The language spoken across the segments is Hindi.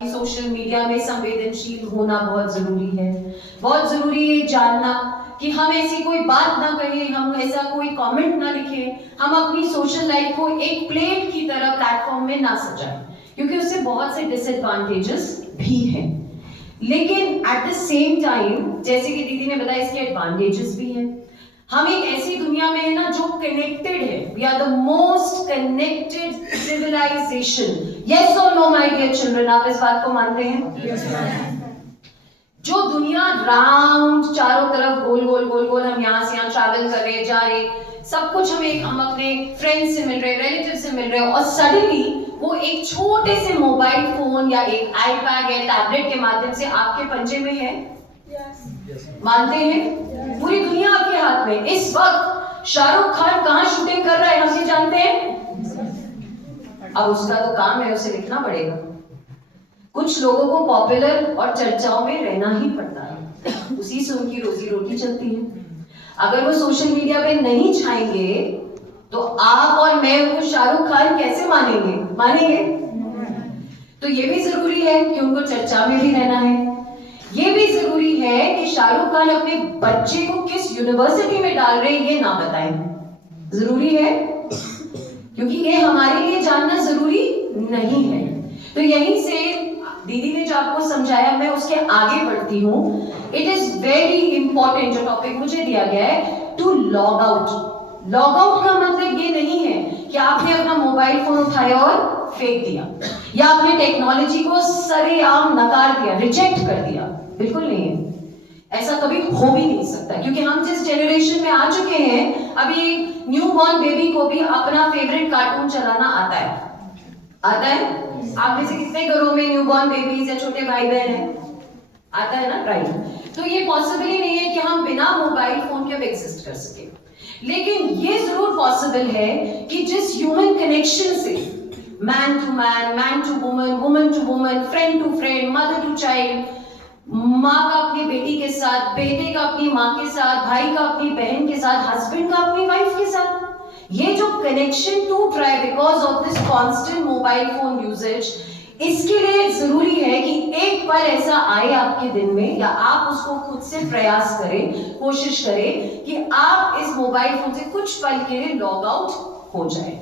सोशल मीडिया में संवेदनशील होना बहुत जरूरी है। बहुत जरूरी है जानना कि हम ऐसी कोई बात ना कहें, हम ऐसा कोई कमेंट ना लिखें, हम अपनी सोशल लाइफ को एक प्लेट की तरह प्लेटफॉर्म में ना सजाएं, क्योंकि उससे बहुत से डिसएडवांटेजेस भी हैं। लेकिन एट द सेम टाइम, जैसे कि दीदी ने बताया, इसके एडवांटेजेस भी हैं। हम एक ऐसी दुनिया में है ना जो कनेक्टेड है। We are the most connected civilisation. Yes और नो माय डियर चिल्ड्रन, आप इस बात को मानते हैं? yes, जो दुनिया राउंड चारों तरफ गोल गोल गोल गोल, हम यहाँ से यहाँ ट्रैवल कर रहे जा रहे, सब कुछ हम अपने फ्रेंड्स से मिल रहे, रिलेटिव से मिल रहे, और सडनली वो एक छोटे से मोबाइल फोन या एक आईपैड या टैबलेट के माध्यम से आपके पंजे में है। मानते हैं? पूरी दुनिया आपके हाथ में। इस वक्त शाहरुख खान कहां शूटिंग कर रहा है हम ये जानते हैं। अब उसका तो काम है, उसे लिखना पड़ेगा। कुछ लोगों को पॉपुलर और चर्चाओं में रहना ही पड़ता है, उसी से उनकी रोजी रोटी चलती है। अगर वो सोशल मीडिया पे नहीं छाएंगे तो आप और मैं उनको शाहरुख खान कैसे मानेंगे? तो ये भी जरूरी है कि उनको चर्चा में भी रहना है। ये भी जरूरी है कि शाहरुख खान अपने बच्चे को किस यूनिवर्सिटी में डाल रहे हैं ये ना बताएं। जरूरी है, क्योंकि ये हमारे लिए जानना जरूरी नहीं है। तो यहीं से दीदी ने जो आपको समझाया, मैं उसके आगे बढ़ती हूँ। इट इज वेरी इंपॉर्टेंट, जो टॉपिक मुझे दिया गया है, to log out. Log out का मतलब ये नहीं है कि आपने अपना मोबाइल फोन उठाया और फेंक दिया, या आपने टेक्नोलॉजी को सरेआम नकार दिया, रिजेक्ट कर दिया। बिल्कुल नहीं है, ऐसा कभी हो भी नहीं सकता, क्योंकि हम जिस जनरेशन में आ चुके हैं, अभी एक न्यू बॉर्न बेबी को भी अपना फेवरेट कार्टून चलाना आता है। आता है? आप में से कितने घरों में न्यू बॉर्न बेबीज या छोटे भाई बहन हैं? आता है ना? राइट। तो ये पॉसिबल ही नहीं है कि हम बिना मोबाइल फोन के अब एग्जिस्ट कर सके। लेकिन ये जरूर पॉसिबल है कि जिस ह्यूमन कनेक्शन से man to woman, woman to woman, friend to friend, mother to child, माँ का अपनी बेटी के साथ, बेटे का अपनी माँ के साथ, भाई का अपनी बहन के साथ, हस्बैंड का अपनी वाइफ के साथ, ये जो कनेक्शन टूट रहा है because of this constant mobile phone usage, इसके लिए जरूरी है कि एक पल ऐसा आए आपके दिन में, या आप उसको खुद से प्रयास करें, कोशिश करें कि आप इस मोबाइल फोन से कुछ पल के लिए लॉग आउट हो जाए।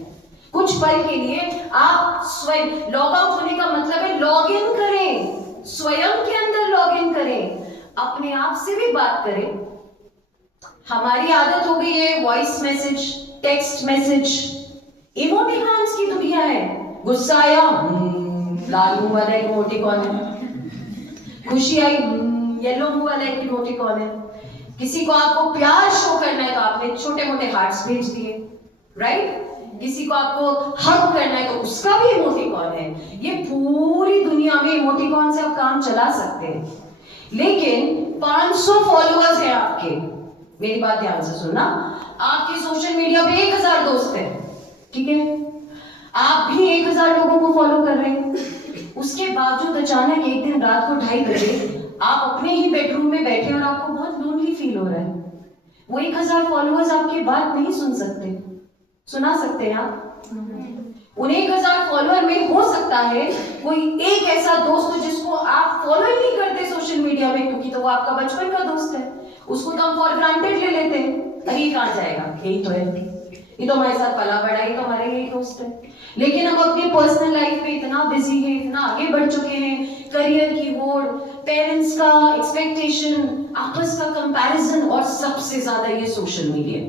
कुछ पल के लिए आप स्वयं लॉग आउट होने का मतलब है लॉग इन करें, स्वयं के अंदर लॉग इन करें, अपने आप से भी बात करें। हमारी आदत हो गई है voice message, text message, emoticons की दुनिया है। गुस्सा आया, लाल मुंह वाला इमोटिकॉन है। खुशी आई, येलो मुंह वाला एक इमोटिकॉन है। किसी को आपको प्यार शो करना है तो आपने छोटे मोटे हार्ट्स भेज दिए, राइट? किसी को आपको हग करना है तो उसका भी इमोटिकॉन है। ये पूरी दुनिया में इमोटिकॉन से आप काम चला सकते हैं। लेकिन 500 फॉलोअर्स हैं आपके, मेरी बात ध्यान से सुनना, आपके सोशल मीडिया पे 1000 दोस्त हैं, ठीक है? आप भी 1000 लोगों को फॉलो कर रहे हैं। उसके बावजूद अचानक एक दिन रात को 2:30 बजे आप अपने ही बेडरूम में बैठे और आपको बहुत लोनली फील हो रहा है। वो 1000 फॉलोअर्स आपकी बात नहीं सुन सकते। सुना सकते हैं आप? उन 1000 फॉलोअर में हो सकता है कोई एक ऐसा दोस्त जिसको आप फॉलो ही नहीं करते सोशल मीडिया में, क्योंकि तो वो आपका बचपन का दोस्त है, उसको तो हम फॉर ग्रांटेड ले लेते हैं। अरे ये कहाँ जाएगा, यही तो है, ये तो हमारे साथ पला बड़ा, ये तो हमारे यही दोस्त है। लेकिन हम अपनी पर्सनल लाइफ में इतना बिजी हैं, इतना आगे बढ़ चुके हैं, करियर की होड़, पेरेंट्स का एक्सपेक्टेशन, आपस का कंपैरिजन, और सबसे ज्यादा ये सोशल मीडिया।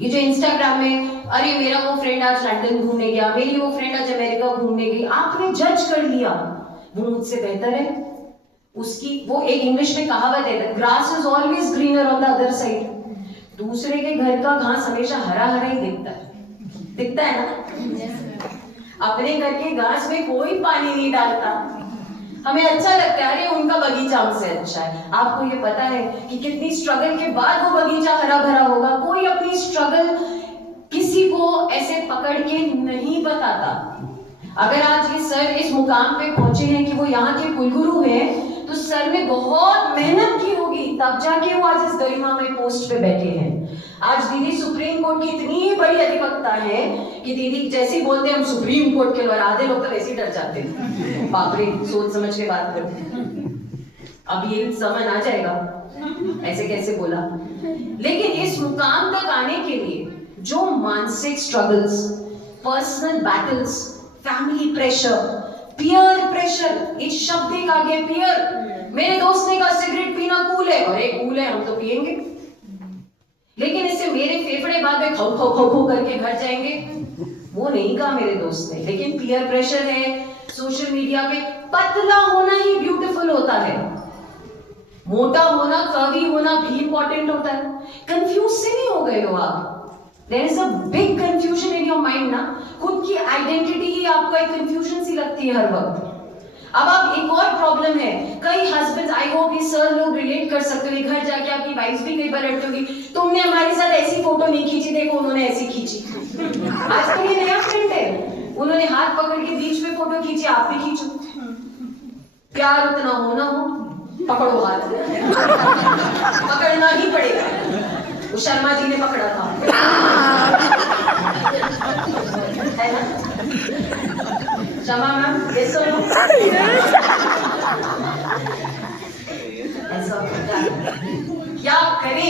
ये जो इंस्टाग्राम में, अरे मेरा वो फ्रेंड आज लंदन घूमने गया, मेरी वो फ्रेंड आज अमेरिका घूमने गई, आपने जज कर लिया वो मुझसे बेहतर है। उसकी वो एक इंग्लिश में कहावत है, grass is always greener on the other side. दूसरे के घर का घास हमेशा हरा हरा ही दिखता है ना। अपने घर के घास में कोई पानी नहीं डालता, हमें अच्छा लगता है, अरे उनका बगीचा हमसे अच्छा है। आपको ये पता है कि कितनी स्ट्रगल के बाद वो बगीचा हरा भरा होगा? कोई अपनी स्ट्रगल किसी को ऐसे पकड़ के नहीं बताता। अगर आज ये सर इस मुकाम पे पहुंचे हैं कि वो यहाँ के कुलगुरु हैं, तो सर ने बहुत मेहनत की होगी होगी तब जाके वो आज इस गरिमामय पोस्ट पे बैठे हैं। आज दीदी सुप्रीम कोर्ट की इतनी बड़ी अधिवक्ता है कि दीदी जैसे बोलते हैं हम सुप्रीम कोर्ट के, और आधे लोग तो वैसे ही डर जाते हैं, बाप रे सोच समझ के बात करते हैं, अब ये समझ आ जाएगा ऐसे कैसे बोला। लेकिन इस मुकाम तक आने के लिए जो मानसिक struggles, personal battles, family pressure, peer pressure, इस शब्द एक आ गया पीयर। मेरे दोस्त ने कहा सिगरेट पीना कूल है, और एक कूल है हम तो पिएंगे, लेकिन इससे मेरे फेफड़े बाद में खो खो खो खो करके घर जाएंगे, वो नहीं कहा मेरे दोस्त ने। लेकिन पीयर प्रेशर है, सोशल मीडिया पे पतला होना ही ब्यूटीफुल होता है, मोटा होना, कर्वी होना भी इंपॉर्टेंट होता है। कंफ्यूज से नहीं हो गए हो आप? There is a big confusion in your mind ना, खुद की आइडेंटिटी ही आपको एक कंफ्यूजन सी लगती है हर वक्त। अब आप एक और प्रॉब्लम है, कई हस्बैंड्स, आई होप ये सर लोग रिलेट कर सकते हो, घर जाके आपकी वाइफ भी कई बार लड़ती होगी, तुमने हमारे साथ ऐसी फोटो नहीं खींची, देखो उन्होंने ऐसी खींची। आज तो ये नया ट्रेंड है, उन्होंने हाथ पकड़ के बीच में फोटो खींची, आप भी खींचो। प्यार उतना हो ना हो, पकड़ो हाथ, पकड़ना ही पड़ेगा। वो शर्मा जी ने पकड़ा था, है ना शर्मा मैम? ऐसा क्या करें,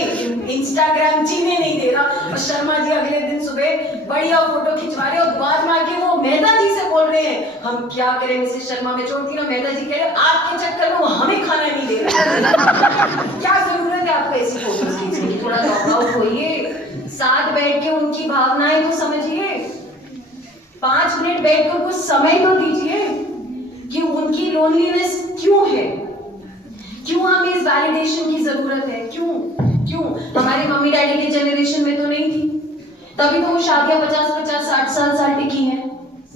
इंस्टाग्राम जीने नहीं दे रहा, और शर्मा जी अगले दिन सुबह बढ़िया फोटो खिंचवा रहे, और बाद में आके वो मेहता जी से बोल रहे हैं हम क्या करें मिसेस शर्मा, में छोड़ती ना, मेहता जी कह रहे आपके चक्कर में वो हमें खाना नहीं दे रहे। क्या जरूरत है आपको ऐसी फोटोज खींचने की? थोड़ा लॉक आउट होइए, साथ बैठ के उनकी भावनाएं तो समझिए, 5 मिनट बैठकर कुछ समय तो दीजिए कि उनकी लोनलीनेस क्यों है, क्यों हमें इस वैलिडेशन की जरूरत है, क्यों क्यों? हमारे मम्मी डैडी के जनरेशन में तो नहीं थी, तभी तो वो शादियां 50-50, 60 साल टिकी हैं।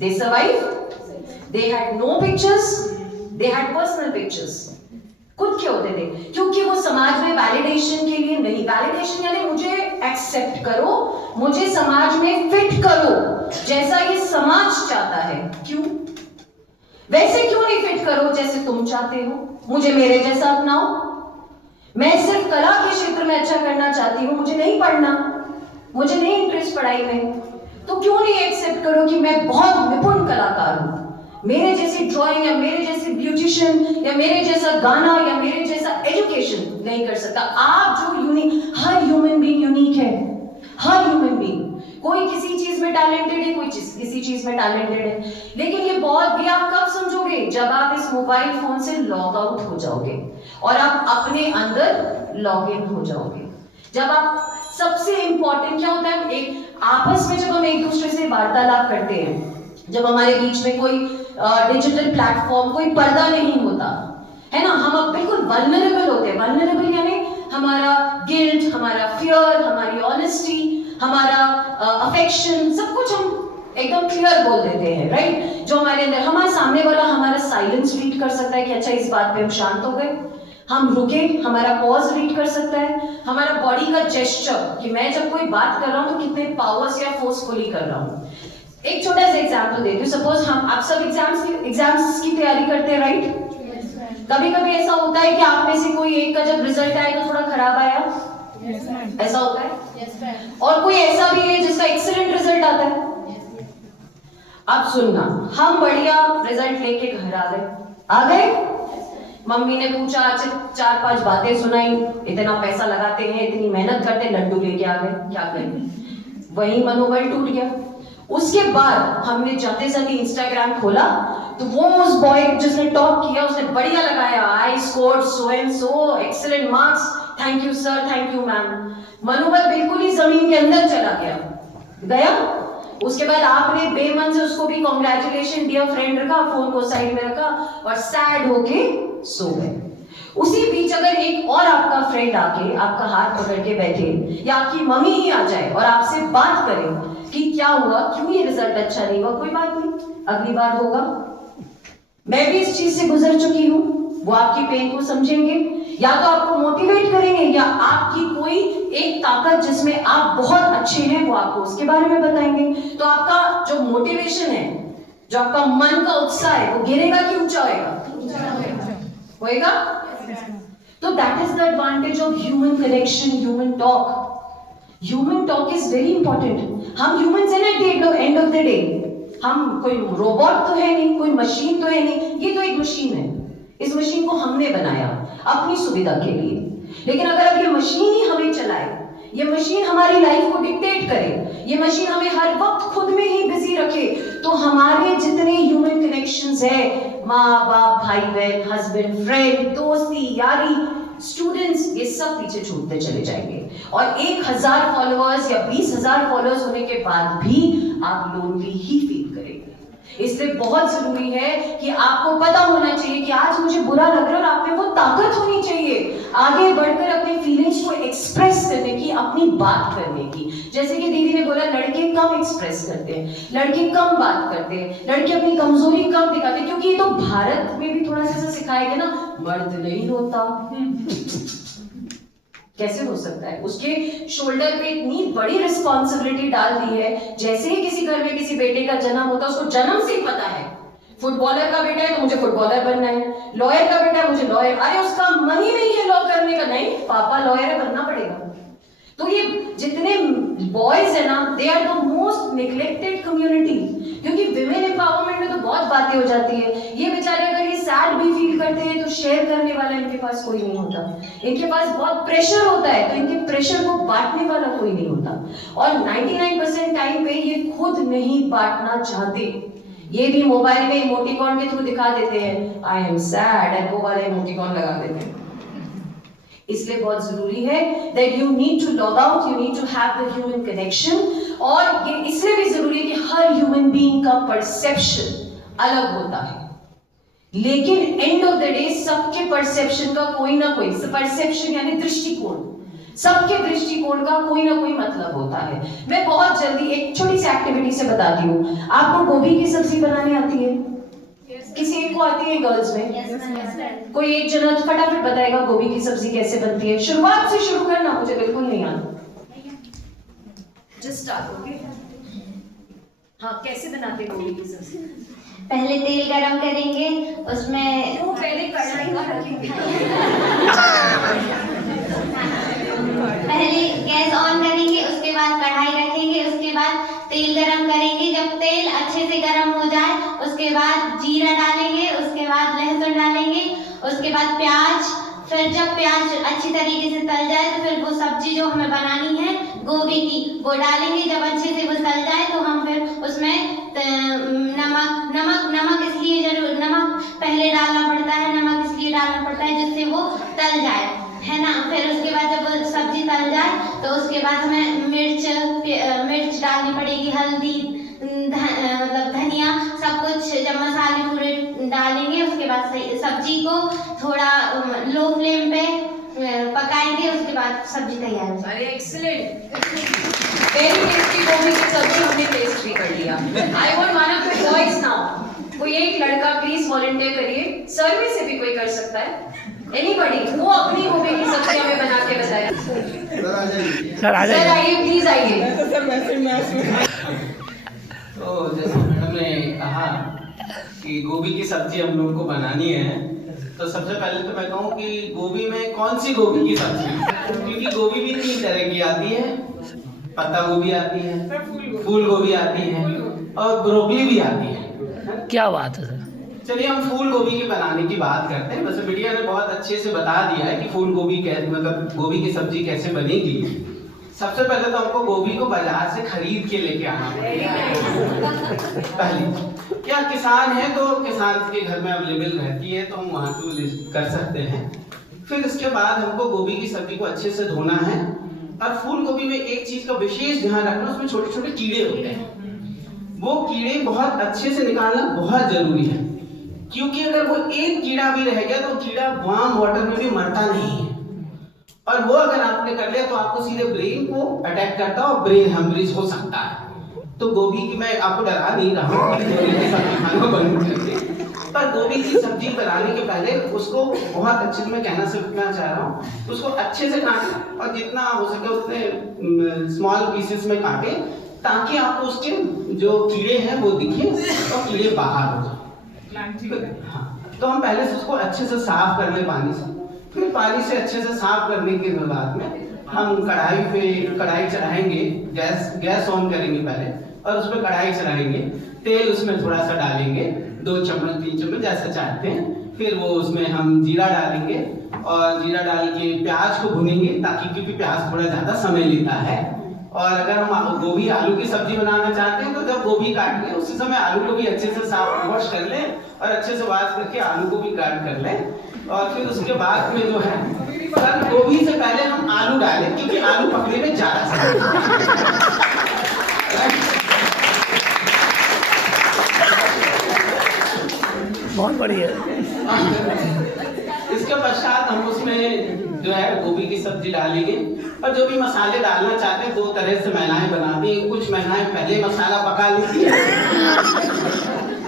They survived, they had no pictures, they had personal pictures, खुद के होते थे, क्योंकि वो समाज में वैलिडेशन के लिए नहीं, वैलिडेशन यानी मुझे एक्सेप्ट करो, मुझे समाज में फिट करो जैसा ये समाज चाहता है। क्यों? वैसे क्यों नहीं फिट करो जैसे तुम चाहते हो, मुझे मेरे जैसा अपनाओ। मैं सिर्फ कला के क्षेत्र में अच्छा करना चाहती हूँ, मुझे नहीं पढ़ना, मुझे नहीं इंटरेस्ट पढ़ाई में, तो क्यों नहीं एक्सेप्ट करो कि मैं बहुत निपुण कलाकार हूँ, मेरे जैसी ड्राइंग या मेरे जैसे ब्यूटिशियन या मेरे जैसा गाना या मेरे जैसा एजुकेशन नहीं कर सकता। आप जो यूनिक, हर ह्यूमन बीइंग यूनिक है, हर ह्यूमन बीइंग, कोई किसी चीज में टैलेंटेड है, कोई किसी चीज में टैलेंटेड है। लेकिन ये बहुत भी आप कब समझोगे? जब आप इस मोबाइल फोन से लॉग आउट हो जाओगे और आप अपने अंदर लॉग इन हो जाओगे। जब आप, सबसे इंपॉर्टेंट क्या होता है, एक आपस में जब हम एक दूसरे से वार्तालाप करते हैं, जब हमारे बीच में कोई डिजिटल प्लेटफॉर्म, कोई पर्दा नहीं होता है ना, हम अब बिल्कुल वल्नरेबल होते हैं। वल्नरेबल यानी हमारा गिल्ट, हमारा फियर, हमारी ऑनेस्टी, हमारा अफेक्शन, सब कुछ हम एकदम क्लियर बोल देते हैं, राइट? जो हमारे अंदर, हमारे सामने वाला हमारा साइलेंस रीड कर सकता है कि अच्छा इस बात पे हम शांत हो गए, हम रुके, हमारा पॉज रीड कर सकता है, हमारा बॉडी का जेस्चर कि मैं जब कोई बात कर रहा हूं तो कितने पावर्स या फोर्सफुली कर रहा हूं। एक छोटा सा एग्जांपल देती हूँ। सपोज हम, आप सब एग्जाम्स की तैयारी करते हैं, राइट? कभी कभी ऐसा होता है कि आप में से कोई एक का जब रिजल्ट आए तो थोड़ा खराब आया, ऐसा होता है, और कोई ऐसा भी है जिसका एक्सीलेंट रिजल्ट आता है। अब सुनना, हम बढ़िया रिजल्ट लेके घर आ गए, मम्मी ने पूछा, 4-5 बातें सुनाई, इतना पैसा लगाते हैं, इतनी मेहनत करते, लड्डू लेके आ गए, क्या करें? वही मनोबल टूट गया। उसके बाद हमने जाते जाते इंस्टाग्राम खोला तो वो उस बॉय जिसने टॉप किया उसने बढ़िया लगाया, I scored so and so, excellent marks, thank you sir, thank you ma'am. मनोबल बिल्कुल ही जमीन के अंदर चला गया। उसके बाद आपने बेमन से उसको भी कॉन्ग्रेचुलेशन डियर फ्रेंड रखा, फोन को साइड में रखा और सैड होके सो गए। उसी बीच अगर एक और आपका फ्रेंड आके आपका हाथ पकड़ के बैठे या आपकी मम्मी ही आ जाए और आपसे बात करे कि क्या हुआ, क्यों ये रिजल्ट अच्छा नहीं हुआ, कोई बात नहीं, अगली बार होगा, मैं भी इस चीज से गुजर चुकी हूँ, वो आपकी पेन को समझेंगे, या तो आपको मोटिवेट करेंगे या आपकी कोई एक ताकत जिसमें आप बहुत अच्छे हैं वो आपको उसके बारे में बताएंगे। तो आपका जो मोटिवेशन है, जो आपका मन का उत्साह है, वो गिरेगा कि ऊंचा होएगा? तो that is the advantage of human connection, human talk. Human talk is very important. हम ह्यूमंस हैं ना, at the end of the day. हम कोई रोबोट तो है नहीं, कोई मशीन तो है नहीं. ये तो एक मशीन है. इस मशीन को हमने बनाया अपनी सुविधा के लिए. लेकिन अगर अब ये मशीन ही हमें चलाए, ये मशीन हमारी लाइफ को डिक्टेट करे, ये मशीन हमें हर वक्त खुद में ही बिजी रखे, तो हमारे जितने ह्यूमन कनेक्शंस है, माँ बाप, भाई बहन, हस्बैंड, फ्रेंड, दोस्ती, यारी, स्टूडेंट्स, ये सब पीछे छूटते चले जाएंगे. और 1000 फॉलोअर्स या 20,000 फॉलोअर्स होने के बाद भी आप लोनली ही फील करेंगे. इसलिए बहुत जरूरी है कि आपको पता होना चाहिए कि आज मुझे बुरा लग रहा है, और आप में वो ताकत होनी चाहिए आगे बढ़कर अपने फीलिंग्स को एक्सप्रेस करने की, अपनी बात करने की. जैसे कि दीदी ने बोला, लड़के कम एक्सप्रेस करते हैं, लड़के कम बात करते हैं, लड़के अपनी कमजोरी कम दिखाते हैं, क्योंकि ये तो भारत में भी थोड़ा सा सिखाया गया ना, मर्द नहीं होता. कैसे हो सकता है? उसके शोल्डर पे इतनी बड़ी रिस्पॉन्सिबिलिटी डाल दी है. जैसे ही किसी घर में किसी बेटे का जन्म होता है, उसको जन्म से ही पता है, फुटबॉलर का बेटा है तो मुझे फुटबॉलर बनना है, लॉयर का बेटा है मुझे लॉयर. अरे उसका मन ही नहीं है लॉ करने का. नहीं, पापा लॉयर है, बनना पड़ेगा. तो ये जितने बॉयज है ना, they are the most neglected community, क्योंकि विमेन एम्पावरमेंट में तो बहुत बातें हो जाती है. ये बेचारे अगर ये सैड भी फील करते हैं तो शेयर करने वाला इनके पास कोई नहीं होता. इनके पास बहुत प्रेशर होता है, तो इनके प्रेशर को बांटने वाला कोई नहीं होता. और 99% टाइम पे ये खुद नहीं बांटना चाहते. ये भी मोबाइल में इमोटिकॉन के थ्रू दिखा देते हैं, आई एम सैड, एंड वो वाला इमोटिकॉन लगा देते हैं. इसलिए बहुत जरूरी है that you need to log out, you need to have the human connection. और ये इसलिए भी जरूरी है कि हर ह्यूमन बीइंग का परसेप्शन अलग होता है, लेकिन एंड ऑफ द डे सबके परसेप्शन का कोई ना कोई, परसेप्शन यानी दृष्टिकोण, सबके दृष्टिकोण का कोई ना कोई मतलब होता है. मैं बहुत जल्दी एक छोटी सी एक्टिविटी से बताती हूँ. आपको गोभी की सब्जी बनानी आती है? किसी एक को आती है गर्ल्स में? कोई एक जना फटाफट बताएगा गोभी की सब्जी कैसे बनती है. शुरुआत से शुरू करना, मुझे बिल्कुल नहीं आता. Just start. ओके, हाँ, कैसे बनाते हैं गोभी की सब्जी? पहले तेल गरम करेंगे, उसमें क्यों पहले कढ़ाई का रखेंगे? पहले गैस ऑन करेंगे, उसके बाद कढ़ाई रखेंगे, उसके बाद तेल गरम करेंगे. जब तेल अच्छे से गरम हो जाए, उसके बाद जीरा डालेंगे, उसके बाद लहसुन डालेंगे, उसके बाद प्याज. फिर जब प्याज अच्छी तरीके से तल जाए तो फिर वो सब्जी जो हमें बनानी है गोभी की, वो डालेंगे. जब अच्छे से वो तल जाए तो हम फिर उसमें नमक इसलिए जरूर, नमक पहले डालना पड़ता है. नमक इसलिए डालना पड़ता है जिससे वो तल जाए, है ना. फिर उसके बाद जब सब्जी तल जाए तो उसके बाद हमें मिर्च डालनी पड़ेगी, हल्दी, मतलब धनिया, सब कुछ. जब मसाले पूरे डालेंगे, उसके बाद सब्जी को थोड़ा लो फ्लेम पे पकाएंगे, उसके बाद सब्जी तैयार हो जाएगी. अरे एक्सीलेंट, वेरी टेस्टी गोभी की सब्जी हमने टेस्ट भी कर लिया. I want one of the boys now. कोई एक लड़का प्लीज वॉलंटियर करिए. सर में से भी कोई कर सकता है? एनीबॉडी? वो अपनी गोभी की सब्जी हमें बना के बताए. सर आइए, प्लीज आइए. तो जैसे मैडम ने कहा कि गोभी की सब्जी हम लोग को बनानी है, तो सबसे पहले तो मैं कहूँ कि गोभी में कौन सी गोभी की सब्जी, क्योंकि गोभी भी 3 तरह की आती है. पत्ता गोभी आती है, फूल गोभी आती है, और ब्रोकली भी आती है. क्या बात है सर. चलिए हम फूल गोभी की बनाने की बात करते हैं. वैसे मीडिया ने बहुत अच्छे से बता दिया है कि फूल गोभी कैसे, मतलब गोभी की सब्जी कैसे बनेगी. सबसे पहले तो हमको गोभी को बाजार से खरीद के लेके आना पड़ेगा. पहले क्या किसान है तो किसान के घर में अवेलेबल रहती है, तो हम वहाँ से कर सकते हैं. फिर इसके बाद हमको गोभी की सब्जी को अच्छे से धोना है. और फूल गोभी में एक चीज का विशेष ध्यान रखना, उसमें छोटे छोटे कीड़े होते हैं. वो कीड़े बहुत अच्छे से निकालना बहुत जरूरी है, क्योंकि अगर वो एक कीड़ा भी रह गया तो कीड़ा वार्म वाटर में भी मरता नहीं है. और वो अगर आपने कर लिया तो आपको सीधे ब्रेन को अटैक करता है और ब्रेन हेमरेज हो सकता है. तो गोभी की, मैं आपको डरा नहीं रहा हूँ, पर गोभी की सब्जी बनाने के पहले उसको बहुत अच्छे से, मैं कहना चाह रहा हूँ, उसको अच्छे से काटें और जितना हो सके उतने स्मॉल पीसेस में काटें, ताकि आपको उसके जो कीड़े हैं वो दिखे और कीड़े बाहर हो जाए. हाँ, तो हम पहले से उसको अच्छे से साफ कर ले पानी से. फिर पानी से अच्छे से साफ करने के बाद में हम कढ़ाई चढ़ाएंगे, गैस ऑन करेंगे पहले और उस पर कढ़ाई चढ़ाएंगे, तेल उसमें थोड़ा सा डालेंगे, 2 चम्मच 3 चम्मच जैसा चाहते हैं। फिर वो उसमें हम जीरा डालेंगे और जीरा डाल के प्याज को भुनेंगे, ताकि क्योंकि प्याज थोड़ा ज़्यादा समय लेता है। और अगर हम गोभी आलू की सब्जी बनाना चाहते हैं तो जब गोभी काट लें उसी समय आलू को भी अच्छे से साफ वॉश कर लें और अच्छे से वॉश करके आलू को भी काट कर लें। और फिर उसके बाद में जो है गोभी से पहले हम आलू डालें, क्योंकि आलू पकने में ज़्यादा समय लगता है। बहुत बढ़िया। इसके पश्चात हम उसमें जो है गोभी की सब्जी डालेंगे और जो भी मसाले डालना चाहते हैं, 2 तरह से महिलाएं बनाती हैं। कुछ महिलाएं पहले मसाला पका लेती हैं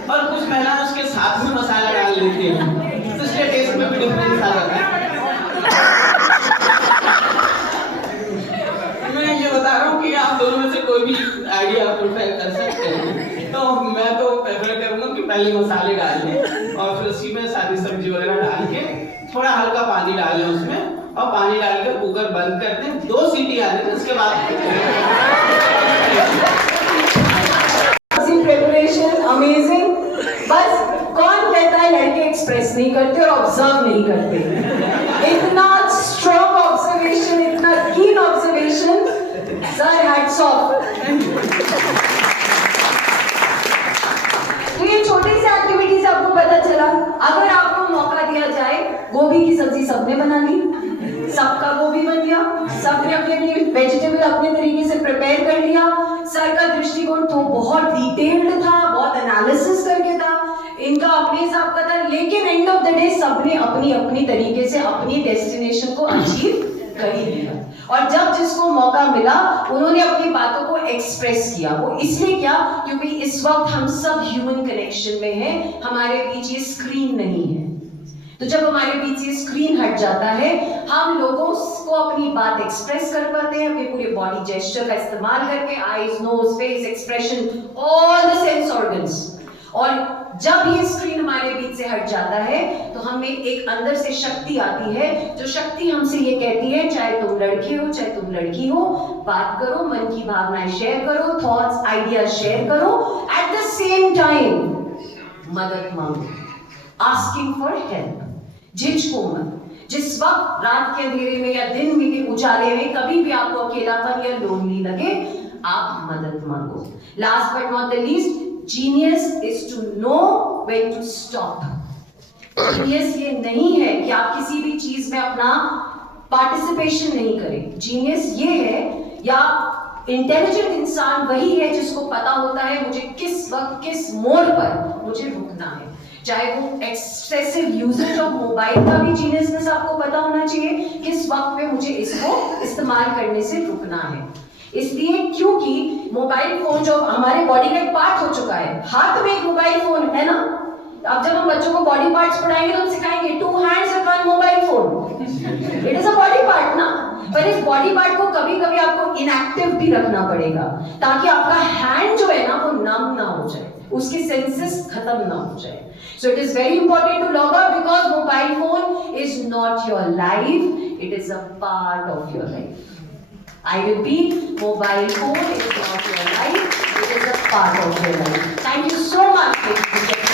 और कुछ महिलाएं उसके साथ में मसाला डाल लेती हैं, तो इसके टेस्ट में भी डिफरेंस आ जाता है। मैं ये बता रहा हूँ कि आप दोनों में से कोई भी आइडिया प्रिफर कर सकते हैं। तो मैं तो प्रेफर करूँगा कि पहले मसाले डाल लें और फिर उसी में सारी सब्जी वगैरह डाल के थोड़ा हल्का पानी डालें उसमें और पानी डाल के कुकर बंद कर दें, 2 सीटी आने दें, उसके बाद प्रिपरेशन अमेजिंग। बस कौन कहता है लड़के एक्सप्रेस नहीं करते और ऑब्जर्व नहीं करते? इतना स्ट्रॉन्ग ऑब्जर्वेशन, इतना कीन ऑब्जर्वेशन, सर हैट्स ऑफ। तो ये छोटी सी एक्टिविटी से आपको पता चला, अगर आपको मौका दिया जाए, गोभी की सब्जी सबने बना ली, सबका गोभी बन गया, सबने अपने अपने वेजिटेबल अपने तरीके से प्रिपेयर कर लिया। सर का दृष्टिकोण तो बहुत डिटेल्ड था, बहुत एनालिसिस करके था, इनका अपने हिसाब का था, लेकिन एंड ऑफ द डे सबने अपनी अपनी तरीके से अपनी डेस्टिनेशन को अचीव कर ही लिया। और जब जिसको मौका मिला उन्होंने अपनी बातों को एक्सप्रेस किया। वो इसलिए क्या? क्योंकि इस वक्त हम सब ह्यूमन कनेक्शन में हैं, हमारे बीच ये स्क्रीन नहीं है। तो जब हमारे बीच से स्क्रीन हट जाता है, हम लोगों को अपनी बात एक्सप्रेस कर पाते हैं अपने पूरे बॉडी जेस्चर का इस्तेमाल करके, eyes, nose, face expression, all the sense organs. और जब ये स्क्रीन हमारे बीच से हट जाता है तो हमें एक अंदर से शक्ति आती है, जो शक्ति हमसे ये कहती है, चाहे तुम लड़के हो चाहे तुम लड़की हो, बात करो, मन की भावनाएं शेयर करो, थॉट्स, आइडियाज शेयर करो, एट द सेम टाइम मदद मांगो, आस्किंग फॉर हेल्प। झिझको मत। जिस वक्त रात के अंधेरे में या दिन में के उजाले में कभी भी आपको अकेलापन या लोनली लगे, आप मदद मांगो। Last but not the least, genius is to know when to stop. Genius ये नहीं है कि आप किसी भी चीज में अपना पार्टिसिपेशन नहीं करें। जीनियस ये है, या इंटेलिजेंट इंसान वही है जिसको पता होता है मुझे किस वक्त किस मोड़ पर मुझे रुकना है। चाहे वो एक्सेसिव यूजेज ऑफ मोबाइल का भी जीनियसनेस आपको पता होना चाहिए, किस वक्त पे मुझे इसको इस्तेमाल करने से रुकना है। इसलिए क्योंकि मोबाइल फोन जो हमारे बॉडी का एक पार्ट हो चुका है, हाथ में एक मोबाइल फोन है ना। अब जब हम बच्चों को बॉडी पार्ट्स पढ़ाएंगे तो हम सिखाएंगे 2 hands and 1 mobile phone, it is a body part ना। पर इस बॉडी पार्ट को कभी कभी आपको इनएक्टिव भी रखना पड़ेगा, ताकि आपका हैंड जो है ना वो नम ना हो जाए, उसके सेंसेस खत्म ना हो जाए। So it is very important to log out, because mobile phone is not your life, it is a part of your life. I repeat, mobile phone is not your life, it is a part of your life. Thank you so much, ladies and gentlemen.